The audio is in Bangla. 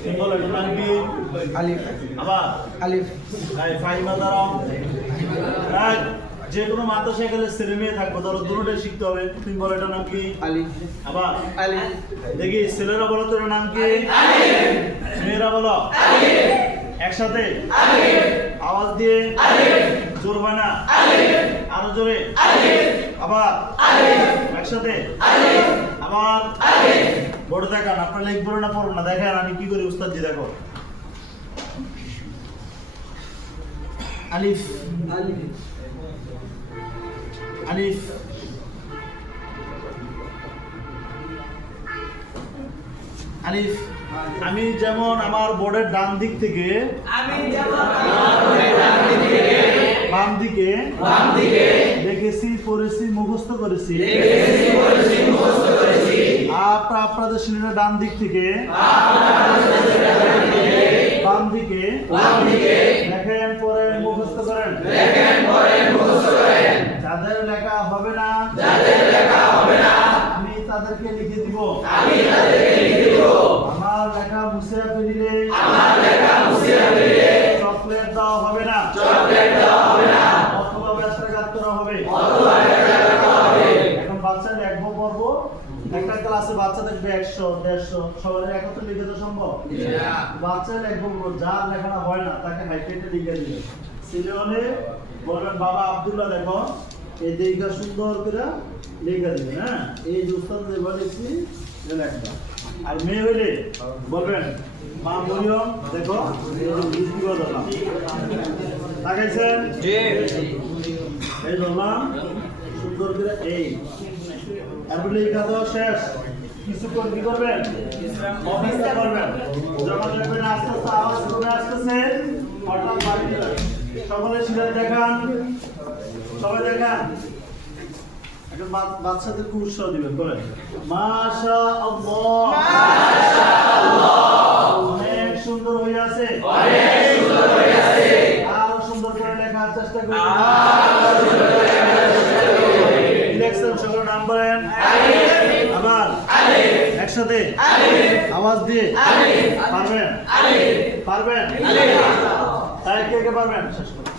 সিম্বল এটার নাম কি? আলিফ। আবার আলিফ। এই ফাইমা দ্বারা রাইট। যে কোনো মাদ্রাসায় গেলে ছেলে মেয়ে থাকবে, ধরো দুটোটাই শিখতে হবে। তুমি বলো এটার নাম কি? আলিফ। আবার আলিফ। দেখি ছেলেরা বলো তোর নাম কি? মেয়েরা বলো একসাথে আওয়াজ দিয়ে জোর হয় না, আরো জোরে আবার একসাথে আবার বড় দেখান। আপনার লিখবো না পড়ো না, দেখেন আমি কি করি উস্তাদ জি। দেখো আলিফ আলিফ আলিফ। আমি যেমন আমার বোর্ডের ডান দিক থেকে বাম দিকে দেখেছি, পড়েছি, মুখস্থ করেছি। আপনাদের শ্রেণীর ডান দিক থেকে বাম দিকে দেখেন, পড়েন, মুখস্থ করেন। যাদের লেখা হবে না আমি তাদেরকে লিখে দিব। আমার লেখা মুছে ফেলিলে চকলেট দেওয়া হবে না, অথবা ব্যবসাঘাত করা হবে। এখন বাচ্চা লিখবো পড়বো, একটা ক্লাসে বাচ্চা দেখবে 100 150, সবার একত্রে লিখে তো সম্ভব? বাচ্চা লিখবো, যা লেখানো হয় না তাকে হাইটেটে লিখে দিবে। ছেলে হলে বলবেন বাবা আব্দুল্লাহ দেখো এই দিকটা সুন্দর করে লিখে দিবেন। হ্যাঁ, এই যে উস্তাদ বলেছি লেখবা। আর মেয়ে হইলে বলবেন মা মরিয়ম দেখো তাকাইছেন, এই ধরলাম সুন্দর করে। এই এরপর লেখা দেওয়া শেষ, কিছুক্ষণ কি করবেন? অপেক্ষা করবেন। যখন দেখবেন আস্তে আস্তে আওয়াজ কমে আসতেছে, হঠাৎ বাড়ি দিবেন। সকলে সিরাজ দেখান, সবাই দেখান। এখন বাচ্চাদেরকে উৎসাহ দিবেন, বলেন মাশাআল্লাহ, অনেক সুন্দর হয়ে আছে, আরো সুন্দর করে লেখার চেষ্টা করুন। ইলেকশন সকলের নাম বলেন, আবার একসাথে আওয়াজ দিয়ে পারবেন? তাই কে কে পারবেন? শেষ করুন।